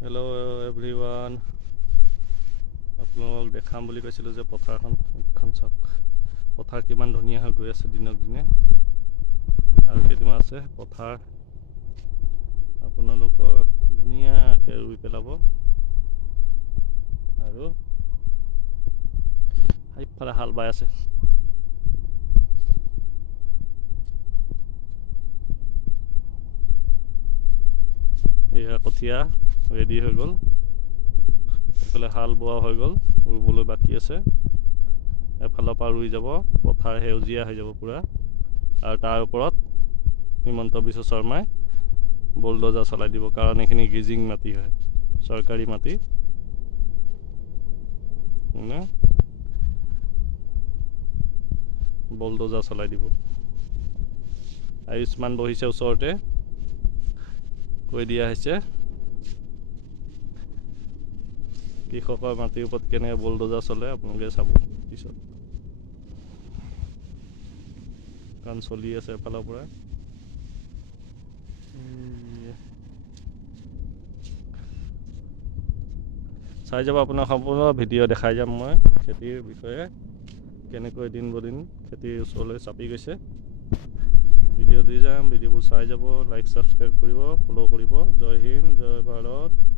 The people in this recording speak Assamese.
হেল্ল' এভৰিৱান, আপোনালোকক দেখাম বুলি কৈছিলোঁ যে পথাৰখন চাওক। পথাৰ কিমান ধুনীয়া হৈ গৈ আছে দিনক দিনে। আৰু কেইদিনমান আছে পথাৰ আপোনালোকৰ ধুনীয়াকৈ ৰুই পেলাব। আৰু সেইফালে হাল বাই আছে। এয়া কঠীয়া ৰেডি হৈ গ'ল। এইফালে হাল বোৱা হৈ গ'ল, ৰুবলৈ বাকী আছে। এফালৰ পৰা ৰুই যাব, পথাৰ সেউজীয়া হৈ যাব পূৰা। আৰু তাৰ ওপৰত হিমন্ত বিশ্ব শৰ্মাই বুলডোজাৰ চলাই দিব, কাৰণ এইখিনি গিজিং মাটি হয়, চৰকাৰী মাটি। বুলডোজাৰ চলাই দিব। আয়ুষ্মান বহিছে ওচৰতে, কৈ দিয়া হৈছে কৃষকৰ মাটিৰ ওপৰত কেনেকৈ বুলডোজাৰ চলে, আপোনালোকে চাব পিছত। কাৰণ চলি আছে এফালৰ পৰা। চাই যাব, আপোনাৰ সম্পূৰ্ণ ভিডিঅ' দেখাই যাম মই খেতিৰ বিষয়ে, কেনেকৈ দিন বদিন খেতিৰ ওচৰলৈ চাপি গৈছে। ভিডিঅ' দি যাম, ভিডিঅ'বোৰ চাই যাব, লাইক ছাবস্ক্ৰাইব কৰিব, ফ'ল' কৰিব। জয় হিন্দ, জয় ভাৰত।